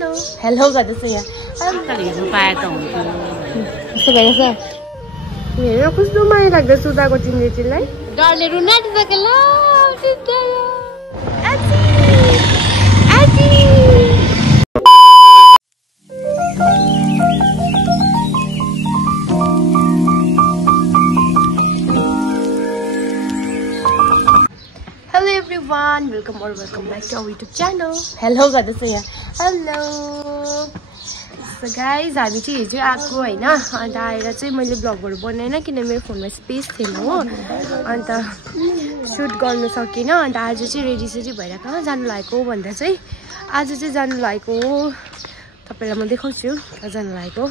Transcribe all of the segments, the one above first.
channel. Hello गर्दैछु यहाँ. Uncle हेर्नु पाए त हुन्थ्यो. कस्तो भइरहेछ? हेर कस्तो माया लाग्दैछ उताको चिन्जेचीलाई. डरले रुन आँटिसक्यो ल. आजी आजी. Hello everyone, welcome back to our YouTube channel. Hello गर्दैछु यहाँ. Hello. So guys, हामी चाहिँ हिजो आएको हैन. अन्त आएर चाहिँ मैले ब्लगहरु बनाएन किन मेरो फोनमा स्पेस थिएन हो. अन्त शूट गर्न सकिन. अन्त आज चाहिँ रेडी सेडी भएर कहाँ जानु लागेको भन्दा चाहिँ आज चाहिँ जानु लागेको हो. तपाईलाई म देखाउँछु कहाँ जानु लागेको.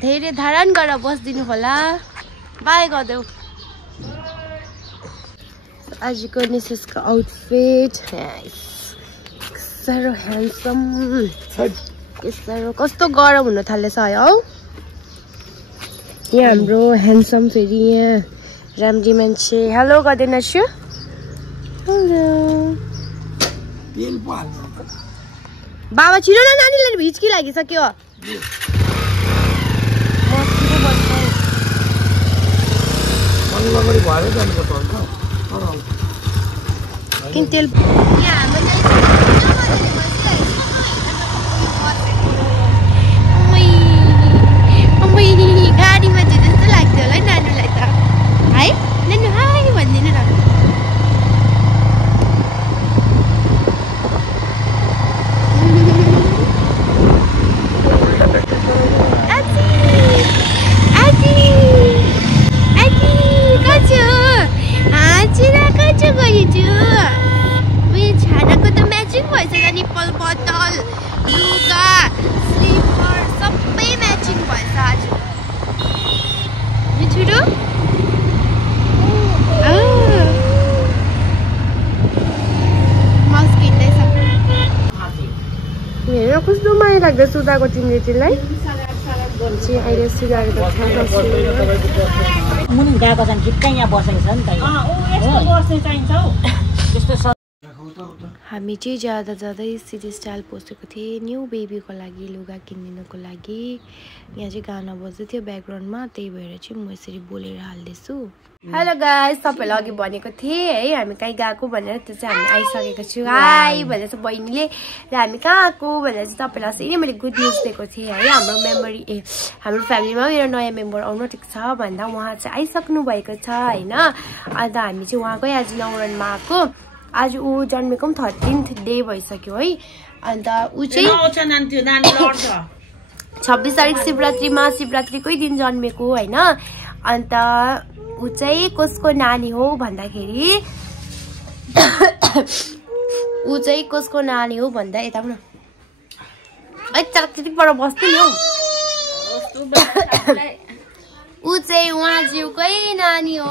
धेरै धारण गरेर बस्दिनु होला. बाइ गर्देऊ. आजको निसेसको आउटफिट साह्रो ह्यान्डसम. कस्तो गरम हुन थालेछ है हौ. यहाँ हाम्रो ह्यान्डसम फेरि यहाँ राम्री मान्छे. हेलो गर्दैन छु. हेलो बाबा छिटो न नानीलाई हिचकी लागिसक्यो. किन तेल गाडीमा चाहिँ जस्तो लाग्थ्यो होला नानीलाई त है. नानी हाई भनिदिनु न. छानाको त म्याचिङ भइसक्यो. निप्पल बटल लुगा स्लिपर सबै म्याचिङ भएछ आज. छिटो माउस किन्दैछ. हेर कस्तो माया लाग्दैछ उताको चिन्जेचीलाई. अहिले सिगारेट मुनि गएको छन् ठिक्कै यहाँ बसेको छ नि त. हामी चाहिँ जाँदा जाँदै सिटी स्टाइल पसेको थिएँ न्यू बेबीको लागि लुगा किनिदिनुको लागि. यहाँ चाहिँ गाना बज्दै थियो ब्याकग्राउन्डमा. त्यही भएर चाहिँ म यसरी बोलेर हाल्दैछु. हेलो गाइस, तपाईँलाई अघि भनेको थिएँ है हामी कहीँ गएको भनेर. त्यो चाहिँ हामी आइसकेको छु. हाई भनेर बहिनीले. र हामी कहाँ आएको भनेर चाहिँ तपाईँलाई अस्ति नै मैले गुड न्युज दिएको थिएँ है. हाम्रो मेमोरी हाम्रो फ्यामिलीमा मेरो नयाँ मेम्बर आउनु ठिक छ भन्दा उहाँ चाहिँ आइसक्नु भएको छ होइन. अन्त हामी चाहिँ उहाँकै आज न्वारानमा आएको. आज ऊ जन्मेको पनि 13th डे भइसक्यो है. अन्त ऊ चाहिँ 26 तारिक शिवरात्रिमा शिवरात्रिकै दिन जन्मेको होइन. अन्त ऊ चाहिँ कसको नानी हो भन्दाखेरि ऊ चाहिँ कसको नानी हो भन्दा यता पनि पर बस्दै नि हौ. ऊ चाहिँ उहाँज्यूकै नानी हो.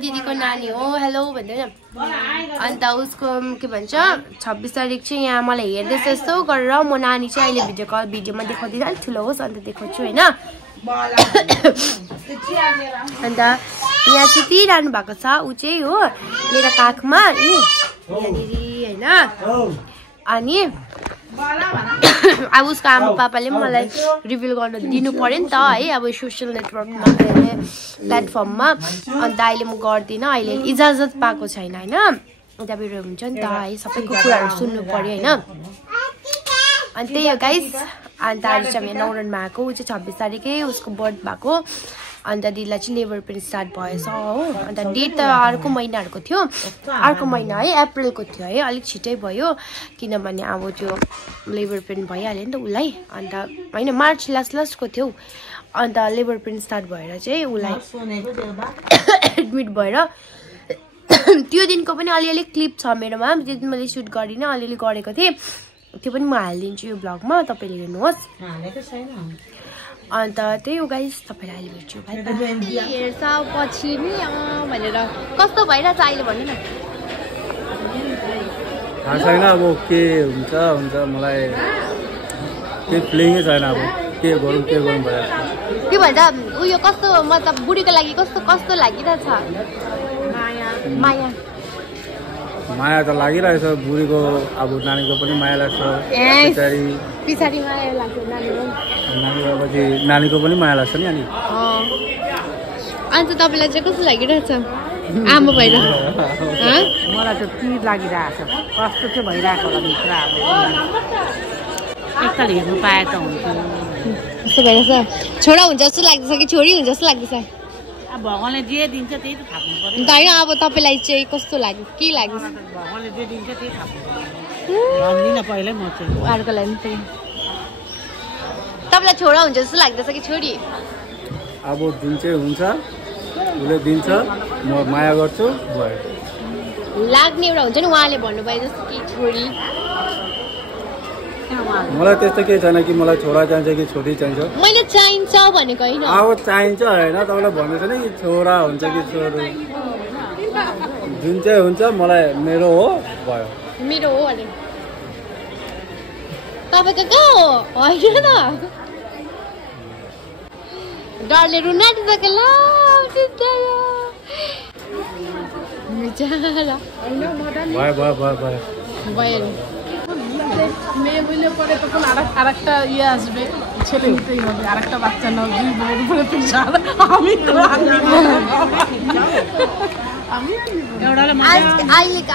दिदीको नानी हो. हेलो भन्दैन. अन्त उसको के भन्छ 26 तारिक चाहिँ यहाँ मलाई हेर्दैछ यस्तो गरेर. म नानी चाहिँ अहिले भिडियोमा देखाउँदिनँ. अलिक ठुलो होस् अन्त देखाउँछु होइन. अन्त यहाँ सुतिरहनु भएको छ ऊ चाहिँ हो मेरो काखमा यहाँनिर होइन. अनि अब उसको आमा पापाले पनि मलाई रिभिल गर्न दिनु पर्यो नि त है. अब सोसियल नेटवर्कमा प्लेटफर्ममा. अन्त अहिले म गर्दिनँ. अहिले इजाजत पाएको छैन होइन. उताबाट हुन्छ नि त है. सबैको कुराहरू सुन्नु पर्यो होइन. अनि त्यही हो गाइस. अन्त आज चाहिँ हामी न्वारानमा आएको. ऊ चाहिँ 26 तारिकै उसको बर्थ भएको. अन्त दिदीलाई चाहिँ लेबर पेन स्टार्ट भएछ हो. अन्त डेट त अर्को महिनाहरूको थियो. अर्को महिना है अप्रिलको थियो है. अलिक छिटै भयो किनभने अब त्यो लेबर पेन भइहाल्यो नि त उसलाई. अन्त होइन मार्च लास्टको थियो. अन्त लेबर पेन स्टार्ट भएर चाहिँ उसलाई एडमिट भएर त्यो दिनको पनि अलिअलि क्लिप छ मेरोमा. त्यो दिन मैले सुट गरिनँ अलिअलि गरेको थिएँ. त्यो पनि म हालिदिन्छु यो ब्लगमा. तपाईँले हेर्नुहोस्. अन्त त्यही हो गाइस. तपाईँलाई अहिले भेट्छु. हेर्छ पछि नि भनेर कस्तो भइरहेछ अहिले भन्नु न. थाहा छैन अब के हुन्छ मलाई केही फिलिङै छैन. अब के गरौँ भइरहेको. के भन्छ उयो कस्तो मतलब बुढीको लागि कस्तो लागिरहेछ. माया माया त लागिरहेछ बुढीको अब नानीको पनि माया लाग्छ पछाडि माया लाग्छ नानीको पनि माया लाग्छ नि अनि अन्त तपाईँलाई चाहिँ कस्तो लागिरहेछ आमा भएर मलाई त पिर लागिरहेछ कस्तो चाहिँ भइरहेको होला भित्र अब एकताल हेर्नु पाए त हुन्थ्यो कस्तो भइरहेछ छोरा हुन्छ जस्तो लाग्दैछ कि छोरी हुन्छ जस्तो लाग्दैछ अब भगवानले जे दिन्छ त्यही त थाप्नु पर्यो होइन अब तपाईँलाई चाहिँ कस्तो लाग्यो के लाग्यो भगवानले जे दिन्छ त्यही थाप्नु पर्यो भन्दिनँ पहिल्यै म चाहिँ अर्को लागि तपाईँलाई छोरा हुन्छ जस्तो लाग्दैछ कि छोरी अब जुन चाहिँ हुन्छ उसले दिन्छ म माया गर्छु भयो लाग्ने एउटा हुन्छ नि उहाँले भन्नुभयो जस्तो कि छोरी मलाई त्यस्तो केही छैन कि मलाई छोरा चाहिन्छ कि छोरी चाहिन्छ मैले चाहिन्छ भनेको होइन अब चाहिन्छ होइन तपाईँलाई भन्दैछ नि कि छोरा हुन्छ कि छोरी जुन चाहिँ हुन्छ मलाई मेरो हो भयो मेरो हो भने तपाईँको कहाँ हो होइन त डरले रुन आँटिसक्यो ल भयो মেয়ে বইলে পরে তখন আরেকটা ইয়ে আসবে ছেলে নিতেই হবে আরেকটা বাচ্চা নাও দুই বউয়ের উপরে প্রেশার আমি তো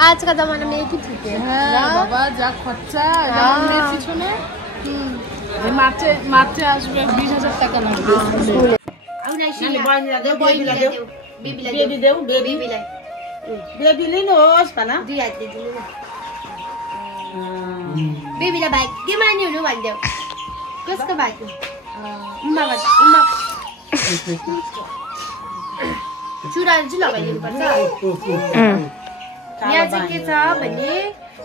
आज का जमाना में एक ही ठीक है বাবা যা খরচা মেয়ের পিছনে মার্চে আসবে 20,000 টাকা লাগবে बेबी लिनुहोस् भन दुई हातले दिनु न बेबीलाई भाइ के मान्यो हुनु भनिदेऊ कसको भाइ चुराहरू चाहिँ लगाइदिनु पर्छ यहाँ चाहिँ के छ भने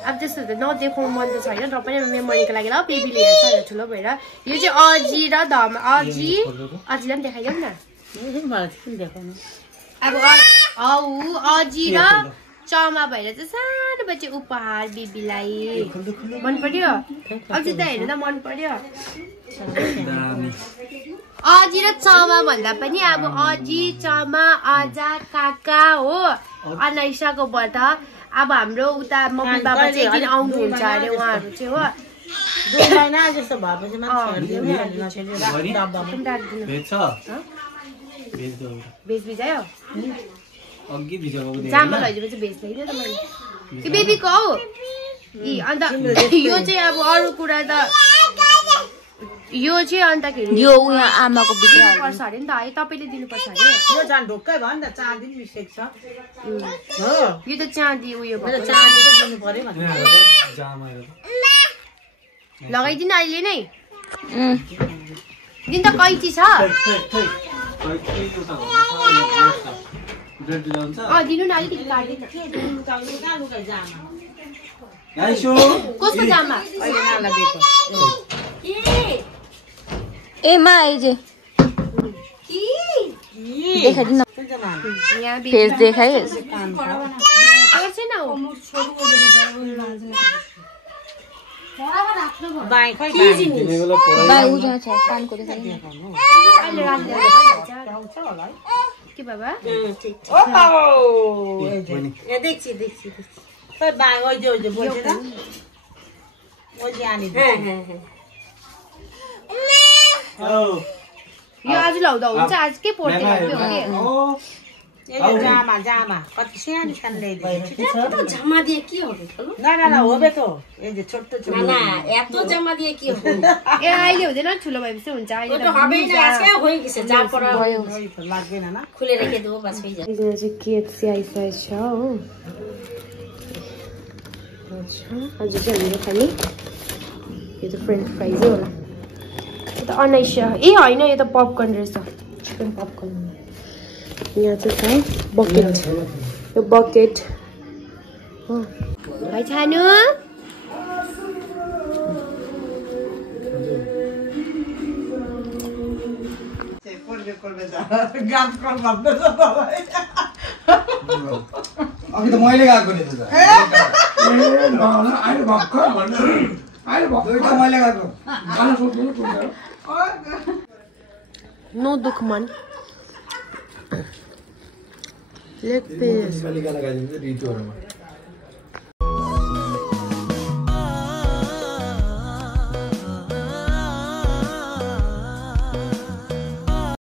अब त्यस्तो त नदेखाउनु मन त छैन र पनि मेमोरीको लागि ल बेबीले हेर्छ ठुलो भएर यो चाहिँ अजी र अजीलाई पनि देखाइदेऊ न अब अजी र चमा भएर चाहिँ सानो बच्चे उपहार बेबीलाई मन पर्यो अझै त हेर्नु त मन पर्यो अजी र चमा भन्दा पनि अब अजी चमा आजा काका हो अनाइसाको बाट अब हाम्रो उता मम्मी बाबा चाहिँ एकदिन आउनुहुन्छ अरे उहाँहरू चाहिँ हो 2 महिना जस्तो भएपछि भेज भिजायो चामल लैजापछि भेज ल्याइदियो त मैले त्यो बेबीको हौ अन्त यो चाहिँ अब अरू कुरा त यो चाहिँ अन्तखेरि यो उहाँ आमाको पर्छ अरे नि त है तपाईँले दिनुपर्छ अरे यो झन् ढुक्कै भयो नि त चाँदी मिसेको छ हो यो त चाँदी उयो भयो चाँदी त दिनु पर्यो लगाइदिनु अहिले नै दिन त कैची छ दिनु न अलिकति कसको जामा ए मा आइजे देखाइदिनु फेस देखाइस् के बाबा यो आज लाउँदा हुन्छ आज के पर्छ जामा जामा कति सानो सानो ल्याइदिएको जामा दिए के हो न हो बे त ए छोटो छोटो ना एतो जामा दिए के हो ए अहिले हुँदैन ठुलो भएपछि हुन्छ अहिले त हबे न आजकै होइ कि छ जा पर लाग्दैन न खुलेर के दो बस भइ यो चाहिँ केएफसी आइसकेछ हो अच्छा अझ चाहिँ हाम्रो खाने यो त फ्रेन्च फ्राइज होला यो त अनाइसा ए होइन यो त पपकर्न रहेछ चिकन पपकर्न यहाँ चाहिँ छ बकेट यो बकेट हो भाइ छानु अघि त मैले गएको नि त अहिले भर्खर भन्नु अहिले भर्खर मैले गएको गाना सोध्नु नो दुख मन लेग पिस मैले गाना गाइदिन्छु रिटोहरुमा